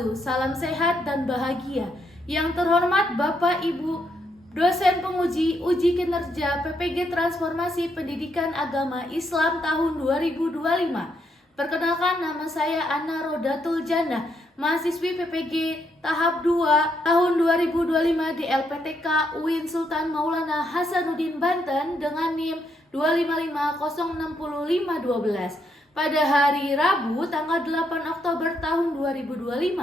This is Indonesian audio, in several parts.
wabarakatuh. Salam sehat dan bahagia. Yang terhormat Bapak Ibu dosen penguji uji kinerja PPG Transformasi Pendidikan Agama Islam tahun 2025. Perkenalkan, nama saya Ana Rodatul Jannah, mahasiswi PPG tahap 2 tahun 2025 di LPTK UIN Sultan Maulana Hasanuddin Banten dengan NIM 255060512. Pada hari Rabu tanggal 8 Oktober tahun 2025,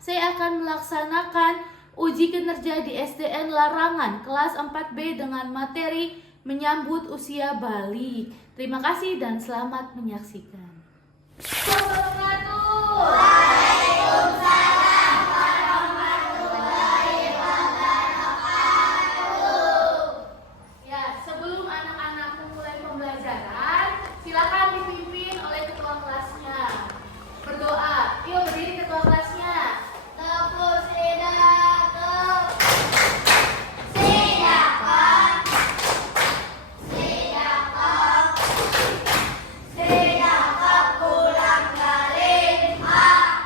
saya akan melaksanakan uji kinerja di SDN Larangan kelas 4B dengan materi menyambut usia balik. Terima kasih dan selamat menyaksikan. Waalaikumsalam warahmatullahi wabarakatuh. Ya, sebelum anak-anak memulai pembelajaran, silakan dipimpin oleh ketua kelasnya. Berdoa. Yuk berdiri ketua kelasnya. Tepuk silakan. Silakan. Silakan. Silakan pulang kalimah.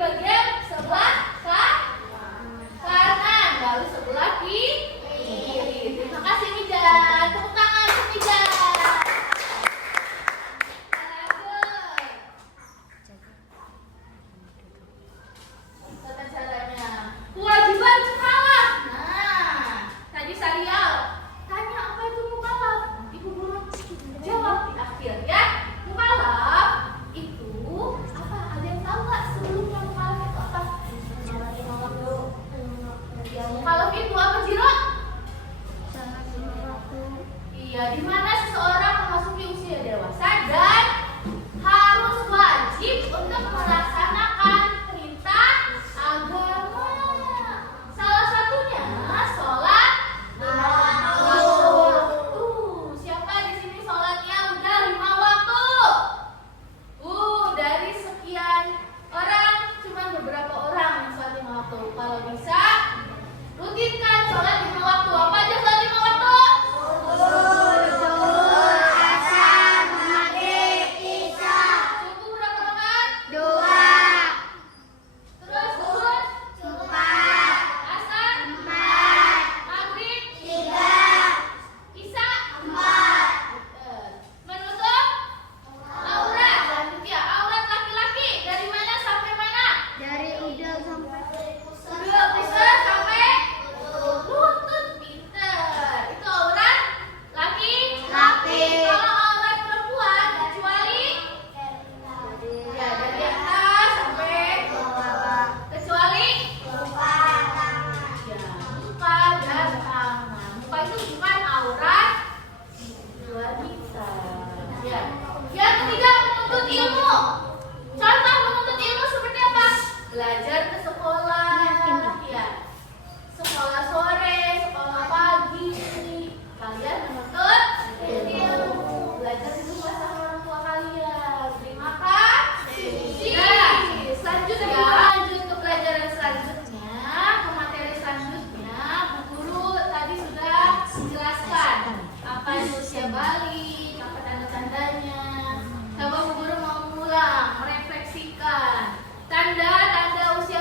bagian sebelah kanan, lalu sebelah kiri. Terima kasih Mijan. Tepuk tangan untuk Mijan. Tata caranya. Kewajiban mukalaf. Nah, tadi Sarial tanya apa itu mukalaf. Ibu guru jawab di akhir ya. Mukalaf itu apa? Ada yang tahu nggak sebelumnya mukalaf itu apa? Ya, mukalaf itu apa Jiro? Iya, di mana seseorang memasuki usia dewasa dan harus wajib untuk melaksanakan perintah agama. Salah satunya sholat lima waktu. Siapa di sini sholatnya udah 5 waktu? Dari sekian orang cuma beberapa orang yang sholat 5 waktu. Kalau bisa rutinkan sholat 5 waktu. Apa aja sholat 5 waktu? Subuh berapa rakaat? Terus zuhur? Asar? Maghrib? Isya? Menutup aurat. Lanjut ya, aurat laki-laki dari mana sampai mana? Udah pusat sampai lutut. Pinter. Itu aurat laki. Kalau aurat perempuan kecuali ya dari atas sampai kecuali ya muka dan tangan. Muka itu bukan aurat wanita. Ya. Yang ketiga, menuntut ilmu. Contoh menuntut ilmu seperti apa? Belajar ke sekolah. Ya. Sekolah sore, sekolah pagi. Kalian menuntut ilmu. Belajar di rumah sama orang tua kalian. Terima kasih. Selanjutnya, lanjut ke pelajaran selanjutnya, ke materi selanjutnya. Bu Guru tadi sudah menjelaskan apa itu usia balik, apa tanda-tandanya. Coba Bu Guru mau mengulang, merefleksikan tanda-tanda usia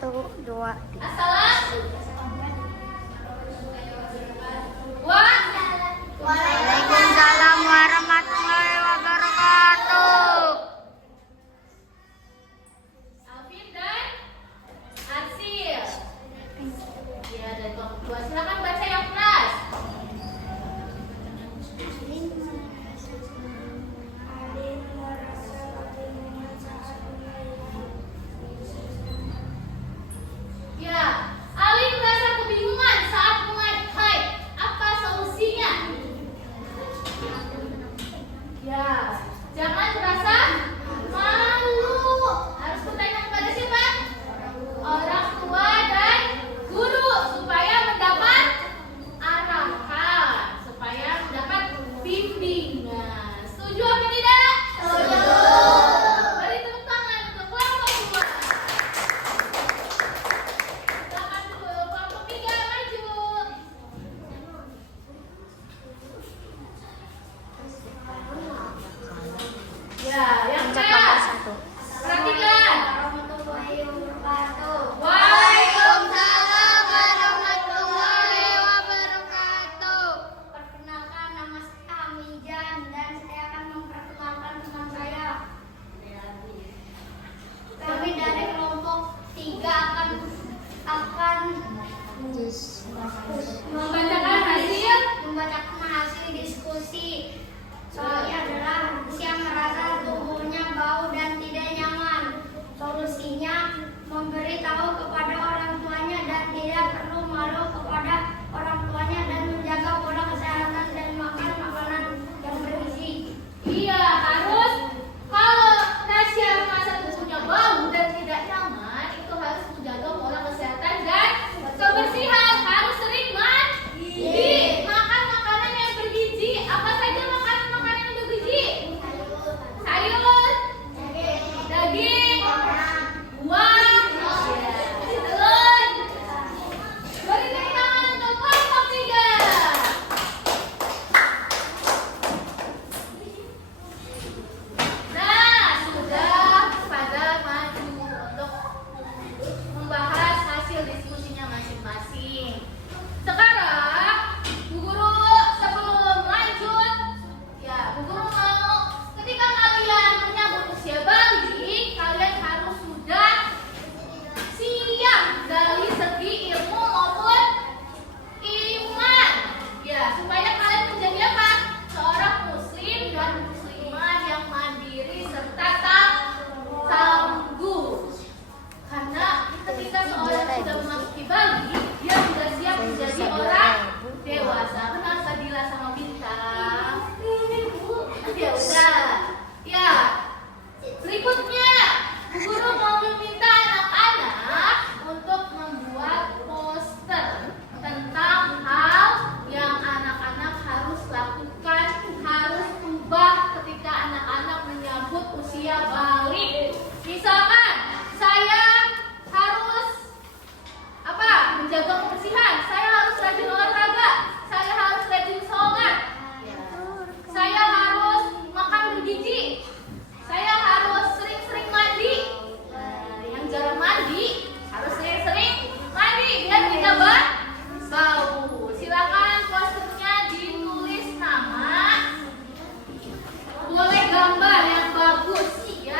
1, 2, 3. Waalaikumsalam warahmatullahi wabarakatuh. Alvin dan Arsil. Ya, dan kelompok 2 silakan baca yang kelas. Ya, Alin merasa kebingungan saat mulai haid. Apa solusinya? Ya, jangan merasa malu. Harus bertanya kepada siapa? Orang tua dan guru supaya mendapat arahan, supaya mendapat bimbingan. Setuju apa tidak? Setuju. Beri tepuk tangan untuk kelompok 2. Silakan dulu kelompok 3 maju. Ya, yang kelas. Perhatikan. Waalaikumsalam warahmatullahi wabarakatuh. Perkenalkan, nama saya Amijan dan saya akan memperkenalkan teman saya. Kami dari kelompok 3 akan membacakan hasil diskusi. Soalnya adalah yang merasa tubuhnya bau dan tidak nyaman. Solusinya memberitahu kepada orang tuanya dan tidak perlu malu kepada orang tuanya dan menjaga pola kesehatan dan makan makanan yang bergizi. Iya, harus kalau Tasya merasa tubuhnya bau dan tidak nyaman, itu harus menjaga pola kesehatan dan kebersihan. Harus sering mandi, makan makanan yang bergizi. Apa saja makanan yang bergizi? Sayur, daging, buah, telur. Beri tepuk tangan untuk kelompok 3. Nah, sudah pada maju untuk membahas hasil diskusinya masing-masing. Sekarang, Bu Guru sebelum lanjut, ya Bu Guru mau ketika kalian menyambut usia balik, kalian harus sudah siap dari segi ilmu maupun iman. Ya, supaya kalian menjadi apa? Seorang muslim dan muslimah yang mandiri serta tangguh. Karena ketika seorang sudah memasuki balik, dia sudah siap menjadi orang dewasa. Kenapa Dila sama Bintang? Ya udah. Ya. Berikutnya, Bu Guru mau meminta anak-anak untuk membuat poster tentang hal yang anak-anak harus lakukan, harus ubah ketika anak-anak menyambut usia balik. Misalkan, saya harus menjaga kebersihan, saya harus rajin olahraga, saya harus rajin sholat, saya harus makan bergizi, saya harus sering-sering mandi. Yang jarang mandi harus sering-sering mandi biar tidak bau. Silakan posternya ditulis nama, boleh gambar yang bagus ya.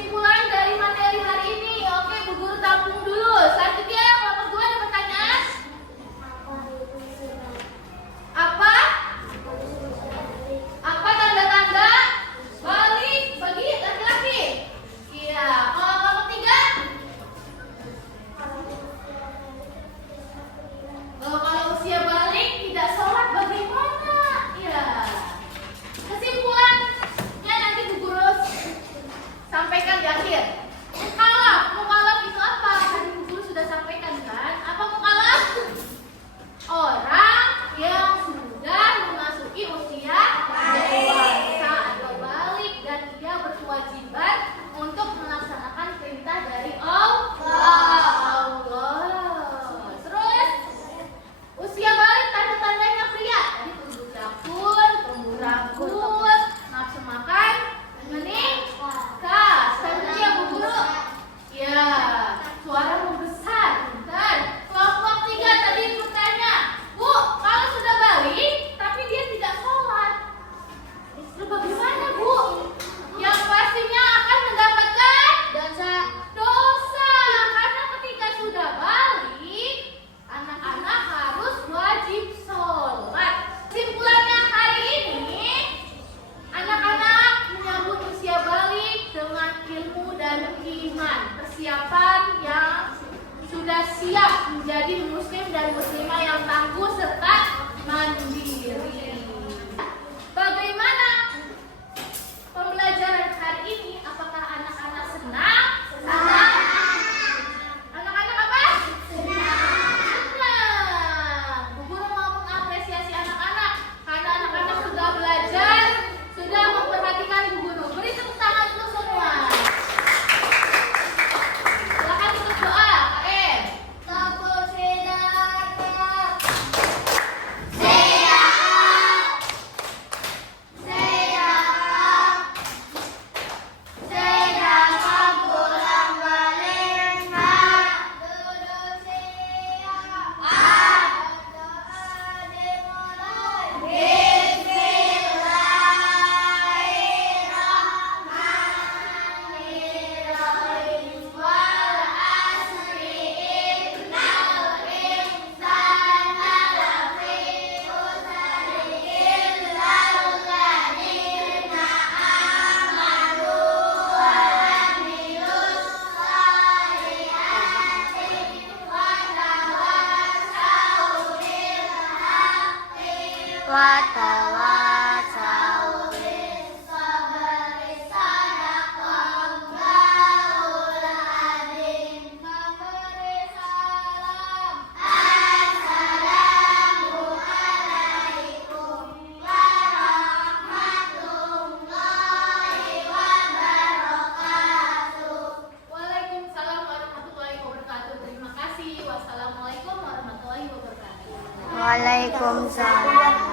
kesimpulan dari materi hari ini. Oke, Bu Guru tampung dulu. Selanjutnya kelompok 2 ada pertanyaan? Apa? Apa tanda-tanda balik bagi laki-laki? Iya. Kalau kelompok 3? Kalau usia balik tidak sholat bagaimana? Iya. Kesimpulannya nanti Bu Guru sampaikan di akhir. Mukalaf itu apa? Tadi Bu Guru sudah sampaikan kan? Apa mukalaf? Orang yang sudah memasuki usia dewasa atau balik dan dia berkewajiban untuk melaksanakan perintah dari Allah. Terus usia balik tanda-tandanya pria. Tadi penduduk dapur, tumbuh rambut, nafsu makan, meningkat. Selanjutnya Bu Guru. Ya, suara membesar. Dan kelompok 3 tadi bertanya, Bu, kalau sudah balik tapi dia tidak sholat, itu bagaimana Bu? Yang pastinya akan mendapatkan dosa. Karena ketika sudah balik, anak-anak harus wajib sholat. Kesimpulannya hari ini, anak-anak menyambut usia balik dengan ilmu dan iman. Persiapan yang sudah siap menjadi muslim dan muslimah yang tangguh serta mandiri. Bagaimana pembelajaran hari ini? Apakah anak-anak senang? Senang. Anak-anak apa? Senang. Bu Guru mau mengapresiasi anak-anak karena anak-anak sudah belajar, sudah memperhatikan Bu Guru. Beri tepuk tangan untuk semua. Silakan tutup doa, Kak Em. Watawasau Waalaikumsalam warahmatullahi wabarakatuh. Terima kasih. Wassalamualaikum warahmatullahi wabarakatuh. Waalaikumsalam.